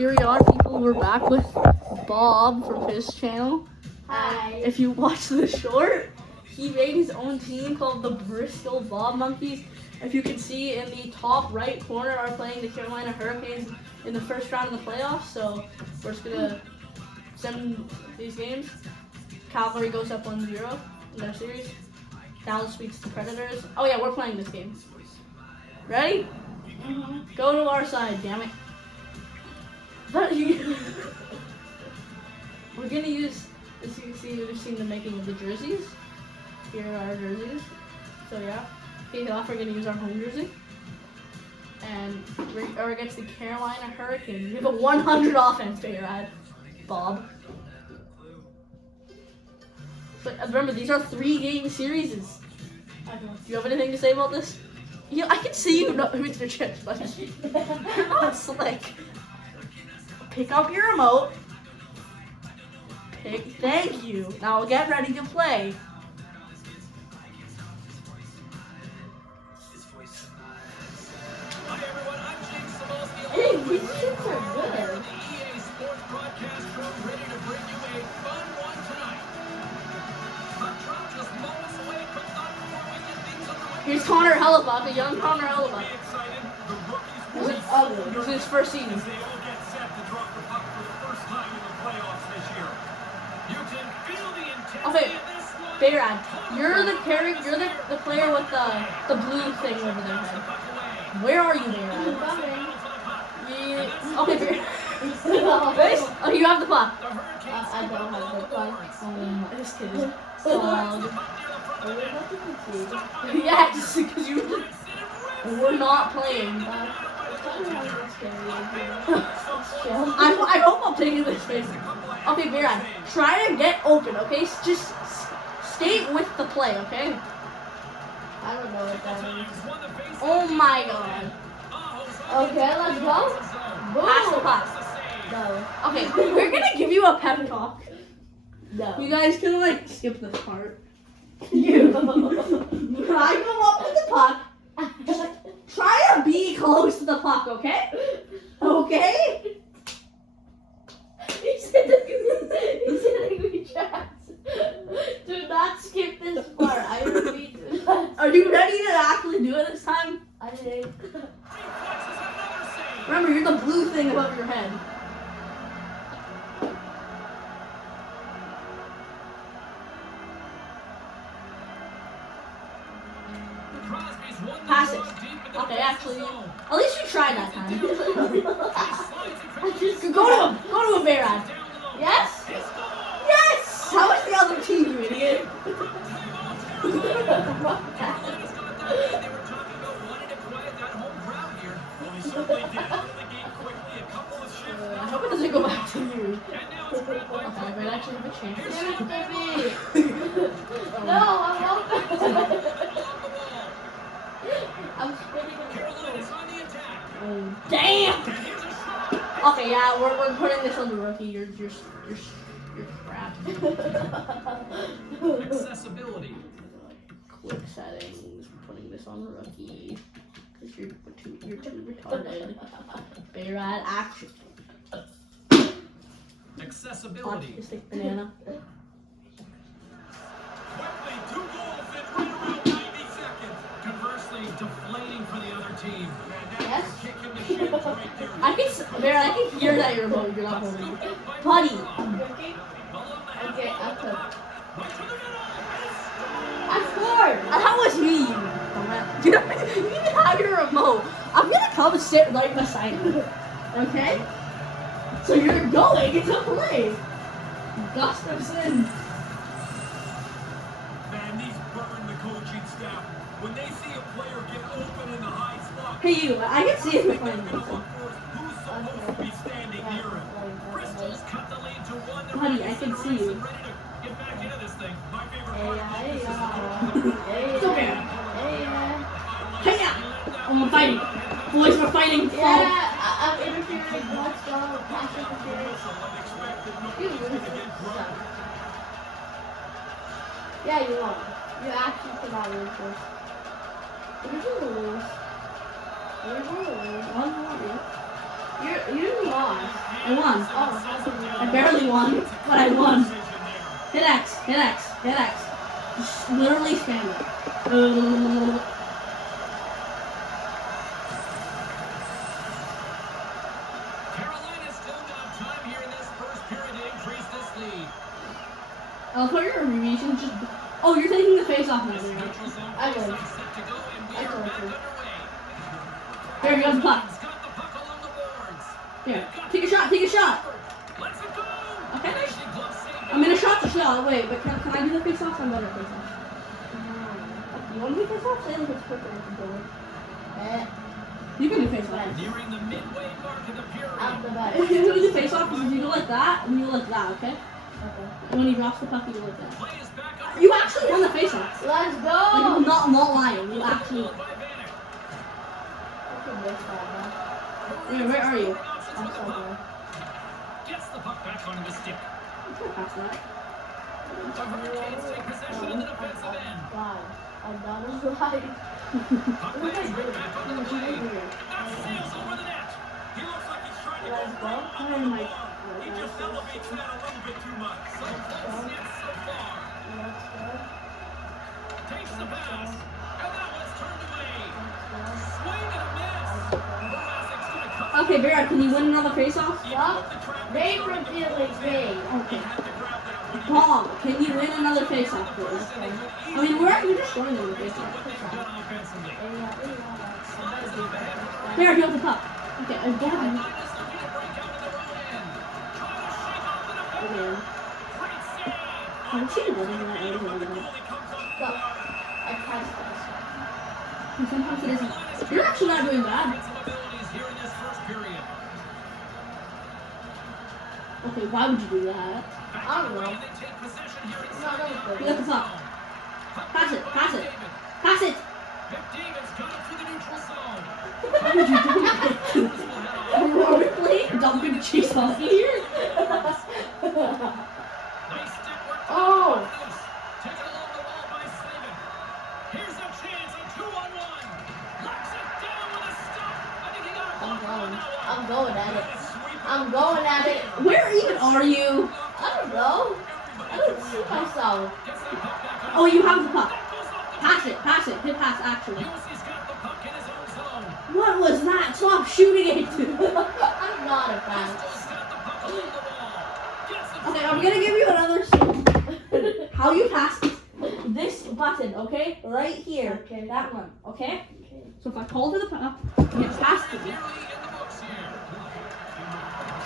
Here we are, people. We're back with Bob from his channel. Hi. If you watch the short, he made his own team called the Bristol Bob Monkeys. If you can see in the top right corner are playing the Carolina Hurricanes in the first round of the playoffs. So we're just gonna send these games. Calgary goes up 1-0 in their series. Dallas beats the Predators. Oh yeah, we're playing this game. Ready? Mm-hmm. Go to our side, damn it. But we're gonna use, as you can see, we've seen the making of the jerseys. Here are our jerseys. So yeah, off we're gonna use our home jersey. And we're against the Carolina Hurricanes. We have a 100 offense, Bayrad. Bob. But remember, these are 3-game series. Do you have anything to say about this? Yeah, I can see you with your chips, buddy. You're not slick. Pick up your remote. Thank you. Now get ready to play. Hi everyone, I'm James Sabolsky. Hey, these chips are good. The EA Sports Broadcast Crew ready to bring you a fun one tonight. Puck drop just moments away, but not before we get things underway. Here's Connor Hellebuck, a young Connor Hellebuck. Really excited. The rookies This is ugly. This is his first season. as they all get set to drop the puck for the first time in the playoffs this year. You can feel the intensity Okay, of this one. Bayrad, you're the player with the blue thing over their head. Where are you, Bayrad? Yeah. Okay, Bayrad. Oh, you have the puck. I don't have the puck. This kid is dog. Oh, Yeah, just because we're not playing. I hope I'm taking this face. Okay, Bayrad, try to get open, okay? Just skate with the play, okay? I don't know what that is. Oh my god. Okay, let's go. Pass the puck. No. Okay, we're gonna give you a pep talk. No. You guys can like skip this part. You. When I go up with the puck, try to be close to the puck, okay? Okay? He said we chance. Do not skip this part. I repeat. Are you ready to actually do it this time? I did. Remember, you're the blue thing above your head. Pass it. Okay, actually, at least you tried that time. Go to a Bayrad. Yes? Yes! How was the other team, you idiot? I hope it doesn't go back to you. Okay, I might actually have a chance. No, I'm not. I'm spinning in Oh, damn! Okay, yeah, we're putting this on the rookie. You're crap. Accessibility. Quick settings. Putting this on the rookie. Cause you're too retarded. Bayrad action. Accessibility. Autistic banana. Quickly, 2 goals in right around 90 seconds. Conversely, deflating for the other team. Yes? Kick in the shins right there. Bayrad, I can hear that you're holding. You're not holding. Buddy. Okay, I took. I scored! That was me. You didn't have your remote. I'm gonna come and sit right beside you. Okay? So you're going to play. Gustafson. Man, these burn the coaching staff. When they see a player get open in the high slot, Hey you, I can see if you're they're playing gonna this. look for who's supposed to be standing near him. Bristol's cut the lead to 1. They're Buddy, ready I to can set see the you. race and ready to get back into this thing. My favorite Hey, part about this is It's okay. Hey, Hey yeah. I'm fighting. Boys, we're fighting. yeah, I'm interfering. Let's go. Pass interference. You lose. Yeah, you won. You actually cannot lose this. You're gonna lose. You're gonna lose. You lost. I won. Oh, that's a I barely won, but I won. Hit X, hit X, hit X. Just literally spam it. Carolina's still got time here in this first period to increase this lead. I'll put your abbreviations just. Oh, you're taking the face off now. This neutral zone I face win. off set to go, and we I are told back you. underway. There, you have the puck. He's got the puck along the boards. Here, take a shot, take a shot. Let's it go. Okay. Finishing glove save. I'm in a shot to shot. Wait, but can I do the face off? I'm better at face off. You want to do face off? Say like it's quicker with the goalie. Eh, You can do face off. Nearing the midway mark of the I'm period. the best. If you do face off, you go like that and you go like that, okay? Okay. And when he drops the puck, you go like that. Play is back under. You actually won the face off. Let's Like, go! I'm not lying. You actually. By Vanek. I can miss that, man. Where are you? Options I'm with the so puck. good. Gets the puck back onto the stick. I'm gonna pass that. The Hurricanes take possession in the defensive end. I'm not alive. Puck What lands am I right doing? back I'm onto the doing blade. weird. That sails over the net. He looks like he's trying to Let's go go. right Oh under the my bar. He God. just elevates that a little bit too much. So close yet so far. Let's go. Takes the pass. And that one's turned away. Let's Swing and a miss. go. Horacek's gonna come. Okay, Vera, can you win another face off? Yup. They were feeling me. Okay. Bob, can you win another face off, please? I mean, we're just going to the face off. Vera, you have the puck. Okay, I'm down. Okay. I'm cheating. I didn't know that. Look, I passed this. And sometimes it isn't. You're actually not doing bad. Okay, why would you do that? I don't know. No, that was You good. got the puck. Pass it, pass it, pass it! Why would you do that? Heroically dumping cheese hockey here? Oh! Taken along the wall by Slavin. Here's a chance, a 2-on-1. Locks it down with a stop. I think he got a I'm block on going. that one. I'm going at it. I'm going at it. Where even are you? I don't know. I don't see myself. Gets that puck back on. Oh, you have the puck. That goes off the Pass it, pass it, hit pass actually. Yusi's got the puck in his own zone. What was that? Stop shooting it! I'm not a fan. Bristol's got the puck along the wall. Gets the Okay, I'm gonna give you another skill. How you pass it. This button, okay? Right here. Okay. That one, okay? Okay. So if I call for the puck, you pass it. nearly in the books here.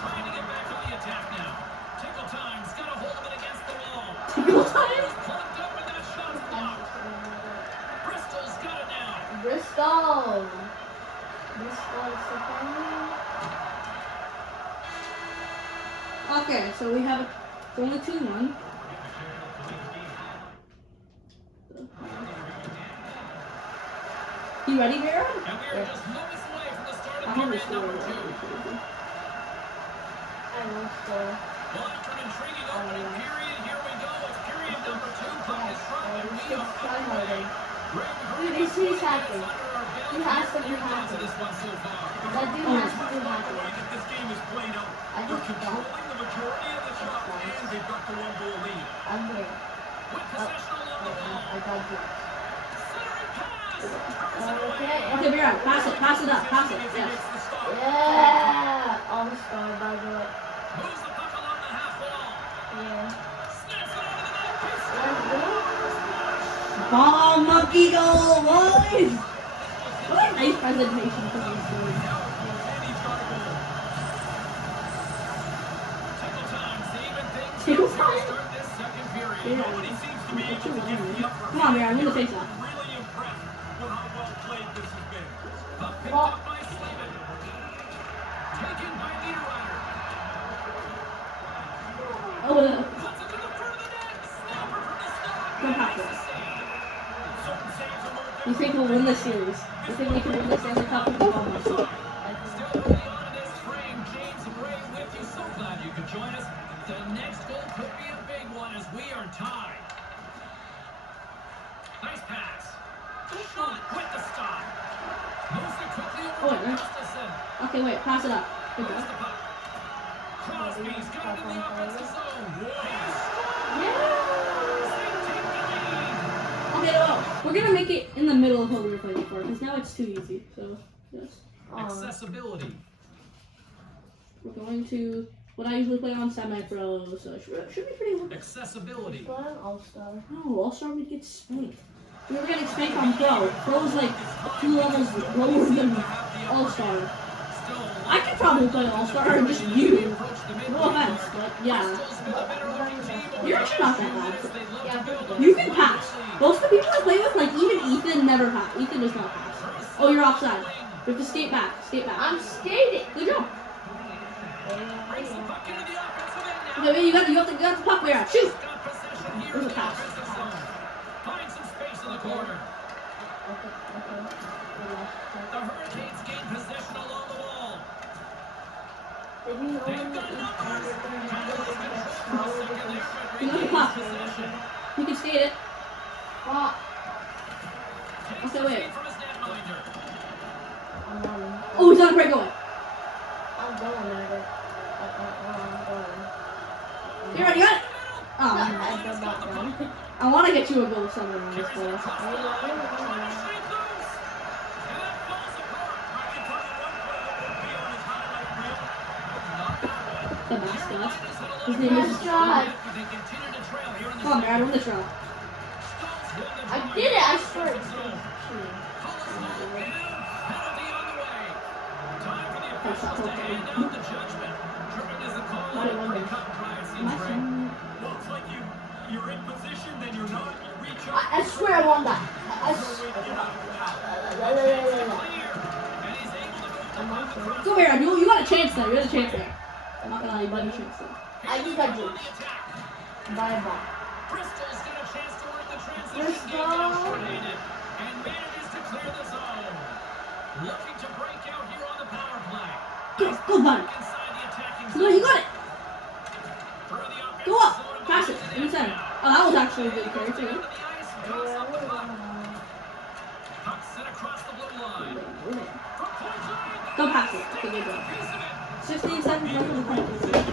Trying to get back on the attack now. Tickle time's got a hold of it against the wall. Tickle time? He's plugged up and that shot's blocked. Bristol's got it now. Bristol. Bristol Okay, so we have it's only 2-1. You ready, Vera? And we are just moments away from the start I of hope we period score. number 2. I will score. Well, after an intriguing opening period, here we go. It's period number 2. Puck is struck and we He's are tryharding. Greg Dude, he's happy. under our belt. He has to be Your thoughts happy. on this one so far? That dude has to be happy. that this game is played out. I They're just controlling thought the majority of the shots, and they've got the one-goal lead. I'm here. With possession along the wall. I got you. Centering pass. Okay. Okay, Vera, pass it up, pass it. Yes. Makes the stop. Yeah. All star, by the way. Moves the puck along the half wall. Yeah. Snaps it onto the net. Let's go. Ball monkey goal, boys! What a nice presentation for this game. Tickle time, saving things Tickle here time? to start this second period. Yeah. Nobody seems to be able to get the upper Come on, Vera, I'm gonna face off. Really impressed with how well played this has been. Puck picked Ball. up by Slavin. Taken by Niederreiter. Oh, Puts it to the front of the net. Snapper from the stop. Good pass. Makes the save. Certain saves emerged. you think we'll win this series? You think we can win this as a cup of ball monkey? Still early on in this frame, James and Ray with you. So glad you could join us. The next goal could be a big one as we are tied. Nice pass. Shot with the stop. Moves it quickly Oh, over to yeah. Gustafsson. Okay, wait, pass it up. Good Where's job. the puck? Crosby's got it in the offensive zone. Okay, well, we're gonna make it in the middle of what we were playing before, because now it's too easy. So, yes. Accessibility. We're going to what I usually play on semi-pro, so it should be pretty good. Accessibility. But an all-star. No, All-Star would get spanked. We were getting spanked on Pro. Pro is like 2 levels lower than All-Star. I could probably play All-Star and just you. No offense, but yeah. You're actually not that bad. Yeah, pretty good. You can pass. Most of the people I play with, like even Ethan, never pass. Ethan does not pass. Oh, you're offside. You have to skate back. Skate back. I'm skating. Good job. Brings the puck into the offensive end now. Okay, wait, you got the puck there. Shoot. Got possession here There's in a the pass. offensive zone. Find some space in the corner. The Hurricanes gain possession along the wall. Did you know They've when got the numbers. East Kind of Coast lost gets control for a smaller second there, because but You got the regains puck. possession. You can skate it. fuck, Takes Okay, the wait. feed from his netminder. I'm running. Oh, he's on a breakaway. I'm going at it. I'm going. You ready? You got it. No, Oh, I did not run. I want to get you a goal somewhere on this Carries it ball. across the line. Trying to straight loose. And that falls apart. I can tell you one player that won't be on his highlight reel. Not that one. The mascot. Carolina's had a His little name bit is Nice shot. but they continue to trail here in the Come on, man, win the shot. Stolz won the I draw did it. I here in the swear. defensive zone. Hollis down. Penalty on the way. Time for the officials to hand out the judgment. Tripping is the call. Pretty cut and dry, it seems, Ray. Well, it's like you're in position, then you're not. You reach up. I swear I won that. Clear. And he's able to move the puck across. Go here, you got a chance there. You got a chance there. I'm not gonna lie, you got a chance there. I just got On the juiced. attack. By a ball. Bristol's got a chance to work the transition Bristol. game now short-handed and manages to clear the zone. Looking to break out here on the power play. Go, buddy. Inside the attacking No, you got it. Through the offensive Go up. zone and Pass it. bounces In in center. now. Oh, that was actually a good carry Down to too. the ice and toss up the puck. Puck set across the blue line. From point blank. Go pass it. Okay, good job. Piece of it. 16 seconds left in the fight.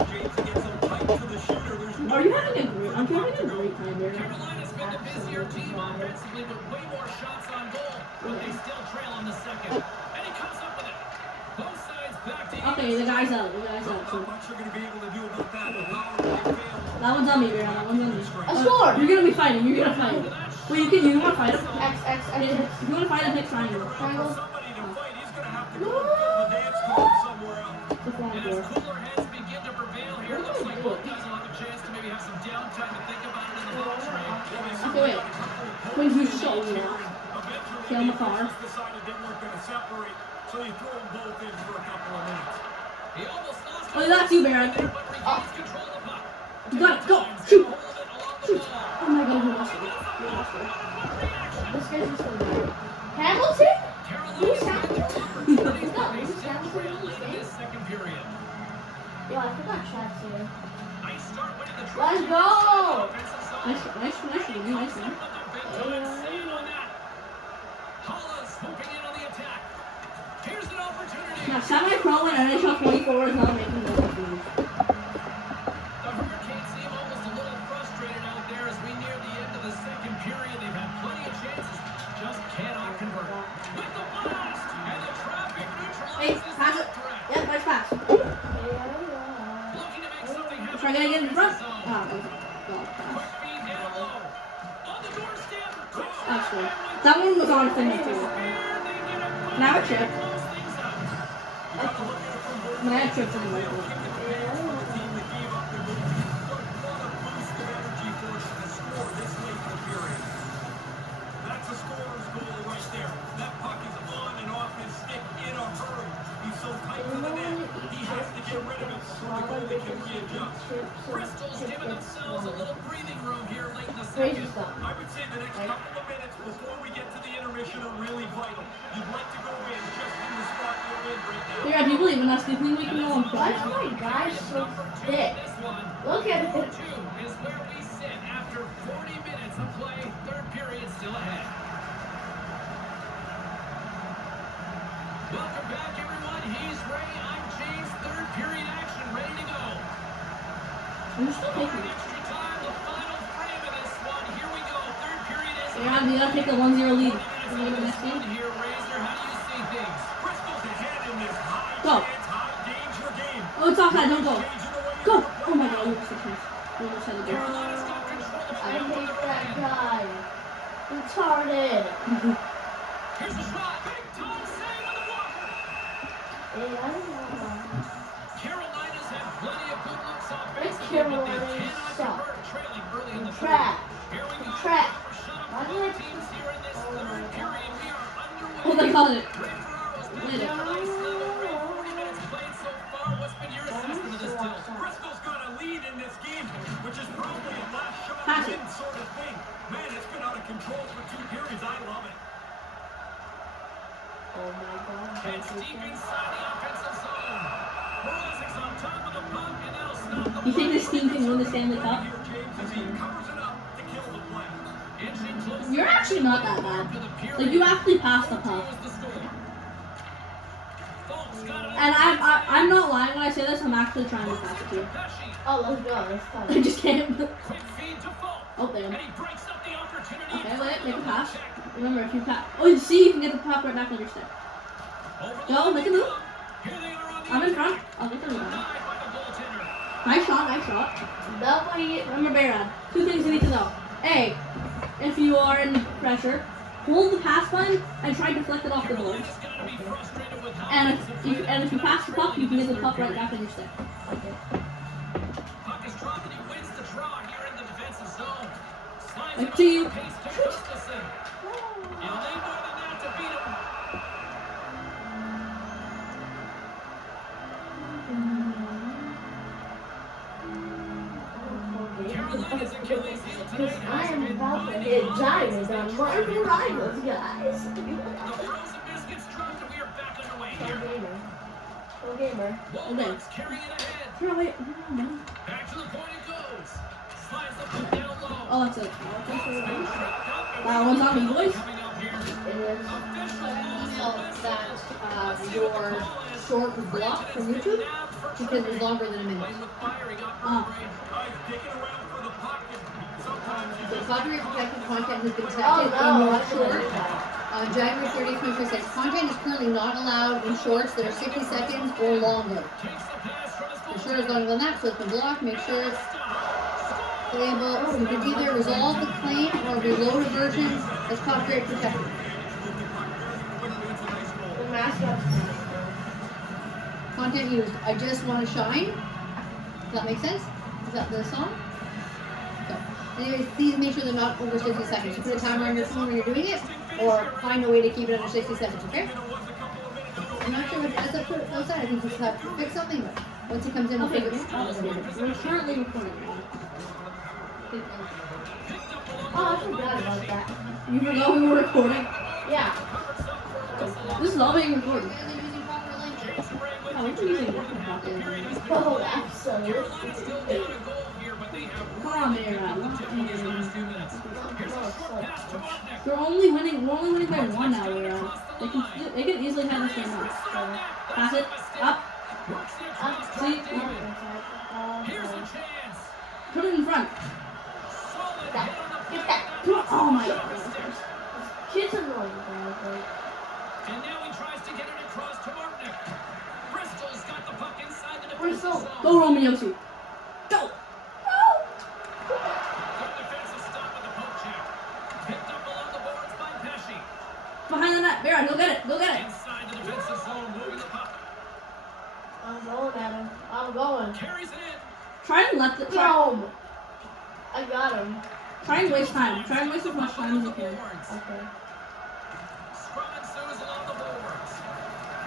James to get some tight to the shooter. There's no Are you having a great? Aren't you having a great time here? Carolina's been the busier team offensively with way more shots on goal, but they still trail in the second. And he comes up with it. Both sides back to Okay, the guy's out. The guy's out. Not So much you're going to be able to do about that. The power play fails. that one's on me, Vera. That one's on me. I scored. You're gonna be fighting. You're gonna fight. Wait, you want to fight him? X. If you want to fight him, hit triangle. Triangle. Somebody to fight. He's going to have to go and fill the dance floor somewhere else. It's a flying And door. as cooler heads begin to prevail here, looks like both guys will have a chance to maybe have some downtime to think about it in the box rate. Okay, wait. When you show me now. Eventually, Kill the car. officials decided they weren't going to separate, so you throw them both in for a couple of minutes. He almost lost Oh, that's you, Baron. but regains control of the puck. You got it. Go. Finds Shoot. a hold of it along the Shoot. wall. Oh my god, you lost it. You lost it. This guy's just so bad. Hamilton? Who's Carolina's Hamilton? been No, they who's still Hamilton? trail late in this second period. Yo, I forgot Shaq's here. Nice start winning the Let's trophy. go! Offensive zone. Nice one. Nice one. Hollis swooping in on the attack. Here's an opportunity. Now, semi-pro and NHL 24 is not making those moves. The Hurricanes seem almost a little frustrated out there as we near the end of the second period. They've had plenty of chances, just cannot convert. With the blast and the traffic Hey, neutralizes pass the it. threat. Yep, nice pass. Looking to make something happen. Try to get in front. zone. Ah, well, pass. Quick feed down low. On the doorstep. That's good. That one was on for me too. Here they get a Can I have a chip? close things out. Can I have chips anyway? Team that gave up the goal. What a boost of energy for them to score this late in the period. That's a scorer's goal right there. That puck is on and off his stick in a hurry. He's so tight to the net. He has to get rid of it so the goalie can readjust. Bristol's giving themselves a little breathing room here late in the Crazy second. stuff. I would say the next couple of minutes before we get to the intermission are really vital. You'd like to go in just in the spot you're in right now. Yeah, do you believe in us? Do you think we can go on Why fly? is my guy so thick? This one, Look at it. 4-2 is where we sit after 40 minutes of play. Third period still ahead. Welcome back, everyone. He's Ray. I'm James. Third period action, ready to go. I'm still taking it. Extra time, the final frame of this one. Here we go. Third period is Yeah, we gotta take a 1-0 lead. 40 minutes into this one here, Razor. How do you see things? Bristol's ahead in this high Go. chance, high danger game. Oh, it's offside. Don't go. Changing the way Go. you're Oh my God. Look at this. We almost had the goal. Carolina's got control of the I field. hate that guy. Retarded. Here's the shot. Big time save on the blocker. Hey, I don't know. Carolina's had plenty of good looks offensively, but they Carolina cannot suck. convert, trailing early in the third. Trash. Here we go. Trash. Shut up Why for did I- both teams here in this third period. We are underway. Oh, they called it. Ray Ferraro's back Wait. at a nice level. Ray, 40 minutes played so far. What's been your assessment of this tilt? Bristol's got a lead in this game, which is probably a last shot Pass win it. sort of thing. Man, it's been out of control for 2 periods. I love it. Oh my God. It's deep inside the offensive zone. Morozic's on top of the puck, and that'll stop the You think play. this team can win the Stanley Cup? Here, James, as he covers it up to kill the play. Inching closer You're actually not that bad. to the period. Like, you actually passed the puck. Is the score. Folks got it. And I'm not lying when I say this. I'm actually trying to pass it to you. Pesci. Oh, let's go. Let's I go. just can't. Quick feed to Fultz. Oh, there. And he breaks up the opportunity. Okay, wait. Make a pass. Remember, if you pass. Oh, you see, you can get the puck right back on your stick. Over the Go, make a move. Here they are on the I'm in other front. side. I'll get the rebound. Denied by the goaltender. Nice shot. Nice shot. Nobody. Remember, Bayrad. 2 things you need to know. A, if you are in pressure, hold the pass button and try to deflect it off the boards. Carolina's gotta be frustrated with how And offensive if you pass the puck, you can get the puck right back on your stick. Okay. Puck is dropped and he wins the draw here in the defensive zone. Slides Like it to you. off the pace to Gustafsson. You'll need more than that to beat him. Carolina's Achilles heel Because tonight I has am been about to finding get open diamond on space. Marvel Rivals, guys. The frozen biscuits dropped and we are back underway Pro here. gamer. Pro gamer. Walmart's carrying it ahead. Here, wait. Back to the point it goes. Slides the puck down low. Oh, that's it. That one's on me, boys. Coming up here. It is. That your short was blocked from YouTube because it was longer than a minute. Playing with fire, he got Ah. burned right. Digging around for the puck, and sometimes you So copyright protected content has been Oh detected no, in I your should short. have that. January 30th, 2026 says content is currently not allowed in shorts that are 60 seconds or longer. Takes the pass from his The short is longer than that, so it's been blocked. Make sure it's playable. You can either resolve the claim or reload a version that's copyright protected. The mascot's Content used. I just want to shine. Does that make sense? Is that the song? So, anyways, please make sure they're not over 60 seconds. So put a timer on your phone when you're doing it, or find a way to keep it under 60 seconds, okay? I'm not sure what that's up to outside. I think you just have to fix something, but once it comes in, we'll Okay, figure it out. we're currently recording. Oh, I forgot about that. You forgot we were recording? Yeah. This is all being recorded. You guys are using proper language. Oh, we're using different properties. Oh, absolutely. Carolina's still down a goal here, but they have Come on, Bayrad. in these last few minutes. Here's No, a it's short like- pass to Martinick. We're only winning by 1 now, Bayrad. They can easily have this game up. Pass it. Up. Works it I'm across See? to David. Here's a chance. Put it in front. Solid hit on the Get play. that. Come on. Oh my God. Kid's annoying, guys. And now he tries to get it across to Martinick. Bristol's got the puck inside the Bristol. defensive zone. Go, Roman Yossi. Go. Good defensive stop with the poke check. Picked up along the boards by Pesci. Behind the net. Bayrad, go get it. Go get it. Inside the defensive zone, moving the puck. I'm going at him. I'm going. Carries it in. Try and let the Boom! I got him. try and waste time. Try and waste as much time as you Along the can. boards. Okay. Scrum ensues along the boards.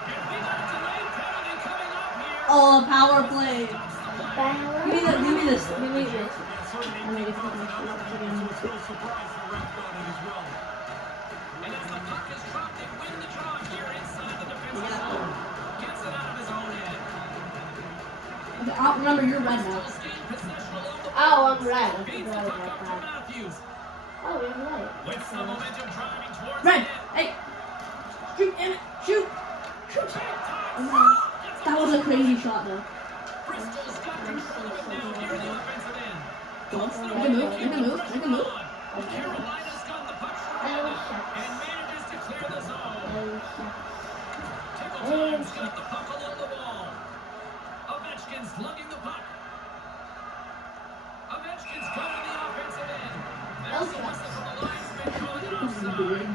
And we got a delayed penalty coming up here. Oh, power play. Bang. Give me this. Give me this. Give me this. certainly I'm gonna get no this. surprise the ref got it as well. And as the puck is dropped, they win the draw here inside the defensive zone. Gets it out of his own end. Remember, you're red now. Bristol's gained possession along the Oh, I'm boards. red. I Feeds the forgot puck up about to that. Matthews. Oh, you're right. With some momentum driving towards Red. the net. Hey. Shoot, damn it. Shoot. That was a crazy shot, though. Bristol's got control of it now here in the offensive end. Make a move. Make a move. Make a move. Carolina's got the puck short and manages to clear the zone. Tickleton's got the puck along the wall. Ovechkin's lugging the puck. Ovechkin's got to the offensive end. There's the whistle from the linesman calling it offside.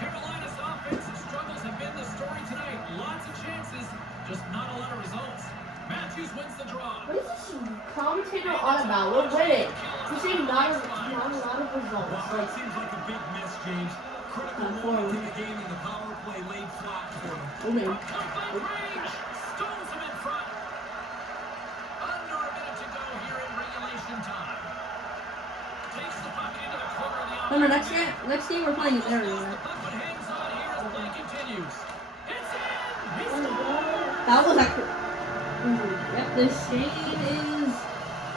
Carolina's offensive struggles have been the story tonight. Lots of chances, just not a lot of results. Matthews wins the draw. What is this commentator on about? We're winning. He's saying not a lot of results. Well, it seems like a big miss, James. Critical moment in the game and the power play laid flat for them. Okay. Point blank range. Stones him in front. Under a minute to go here in regulation time. Takes the puck into the corner of the Remember, offensive end. next game we're playing is area. The puck but hangs on here as play continues. It's in. He's That was actually. Yep, this game is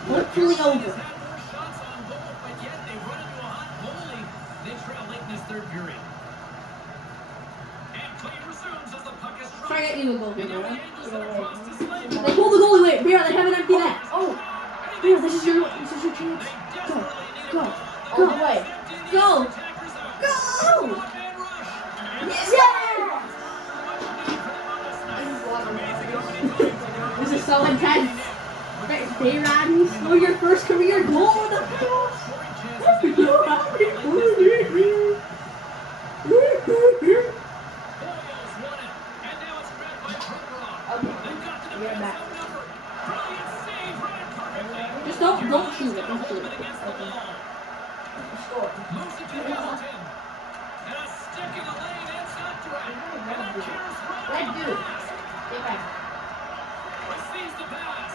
hopefully over. He's had more shots on goal, but yet they run into a hot goalie. They trail late in this third period. And play resumes as the puck is dropped. Try to get you a goal, And now right? he angles it across to Slade. They pulled the goalie. Wait, Bear, they have an empty net. Oh, Bear, this is your chance. They Go, desperately need go, a goal. all the way. go, Attackers out. go! One-man rush. Yeah! Amazing how many times he got This is so intense. Bayrod, you score your first career goal in the playoffs. Scoring chances in Boyle's won it, and now it's grabbed by Provorov. Okay. They've got the We're defense back. outnumbered. Brilliant save, right perfectly. Just don't shoot it. Don't shoot Movement it. against the wall. Score. Moves it to Hamilton. And a stick in the lane ends up to it. And that carries right Red off dude. pass. Get back. Receives the pass.